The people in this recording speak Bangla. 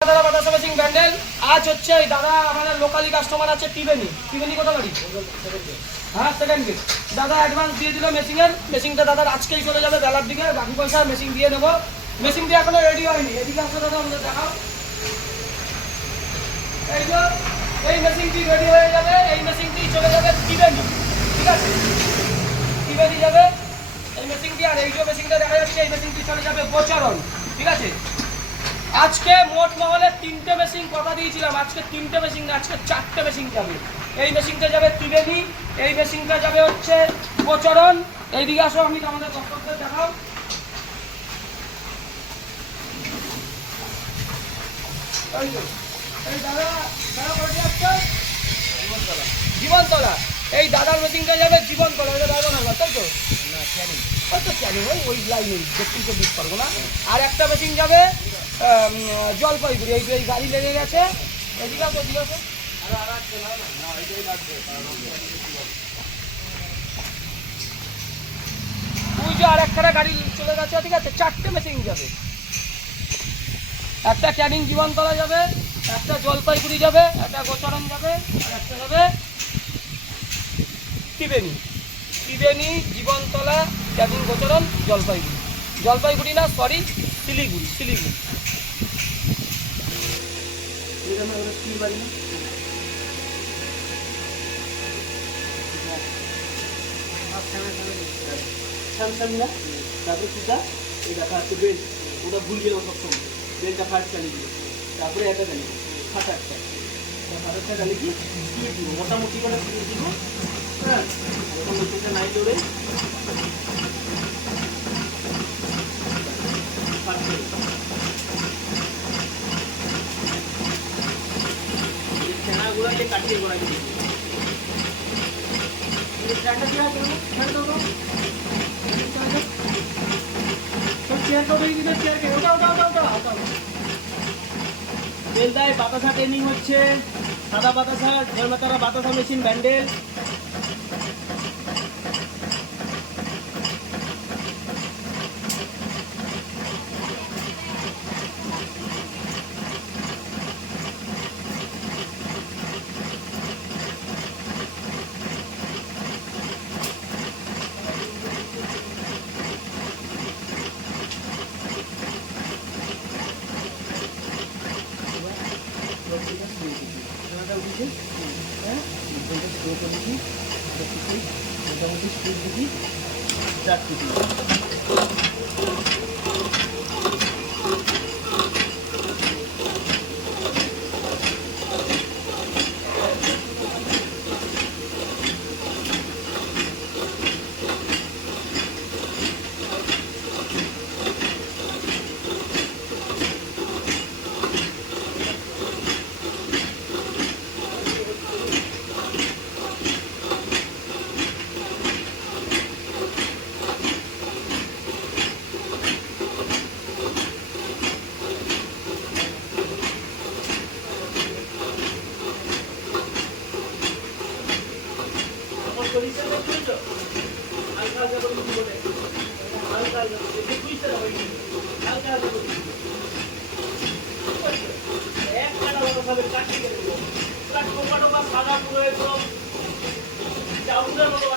দাদা বাতাসা মেশিন ব্যান্ডেল আজ হচ্ছে এই দাদা আমাদের লোকালি কাস্টমার আছে টিবেনি কত বাড়ি হ্যাঁ সেকেন্ড গেট দাদা অ্যাডভান্স দিয়ে দিল মেশিনটা দাদার আজকেই চলে যাবে বেলার দিকে বাকি পয়সা মেশিন দিয়ে দেবো মেশিনটি এখনো রেডি হয়নি এদিকে আসলে দাদা আমাদের দেখাও এই যে এই মেশিনটি রেডি হয়ে যাবে এই মেশিনটি চলে যাবে টিবেনি ঠিক আছে টিবেনি যাবে এই মেশিনটি আর এই যে মেশিনটা দেখা যাচ্ছে এই মেশিনটি চলে যাবে বোচরণ ঠিক আছে আজকে মোট মহলে 3টে মেশিন কথা দিয়েছিলাম আজকে 3টে মেশিন না আজকে 4টে মেশিন যাবে এই মেশিনটা যাবে ত্রিবেণী এই মেশিনটা যাবে হচ্ছে বোচরণ এইদিকে আসো আমি আমাদের দর্শকদের দেখাও এই দাদা জীবনতলা এই দাদার মেশিনটা যাবে জীবনতলা এটা দাদা না তাই তো না ক্যানিং ওই লাইনে দেখতে বুঝতে পারবো না আর একটা মেশিন যাবে জলপাইগুড়ি এই গাড়ি লেগে গেছে এদিকে আসো ওই যে আর একটা গাড়ি চলে গেছে ঠিক আছে 4টে মেশিন যাবে একটা ক্যানিং জীবনতলা যাবে একটা জলপাইগুড়ি যাবে একটা গোচরণ যাবে আর একটা যাবে ত্রিবেণী জীবনতলা ক্যানিং গোচরণ জলপাইগুড়ি না সরি শিলিগুড়ি তারপরে কিটা এই দেখা হচ্ছে বেল ওটা ভুল গেলাম সবসময় বেলটা ফার্স্ট চালিয়ে দিল তারপরে একটা চালিয়ে খাতা একটা চালিয়ে কি স্পিড দিব মোটামুটি করে স্পিড দিব হ্যাঁ যখন মেশিনটা নাই চলে ছানাগুলোকে কাটিয়ে গোড়া দিয়ে বেলদায় বাতাসা ট্রেনিং হচ্ছে সাদা বাতাসা জলমাতারা বাতাসা মেশিন ব্যান্ডেল মোটামুটি স্পিড দেখি 4 ফুট সাদা পুরো একদম চাউলের মতো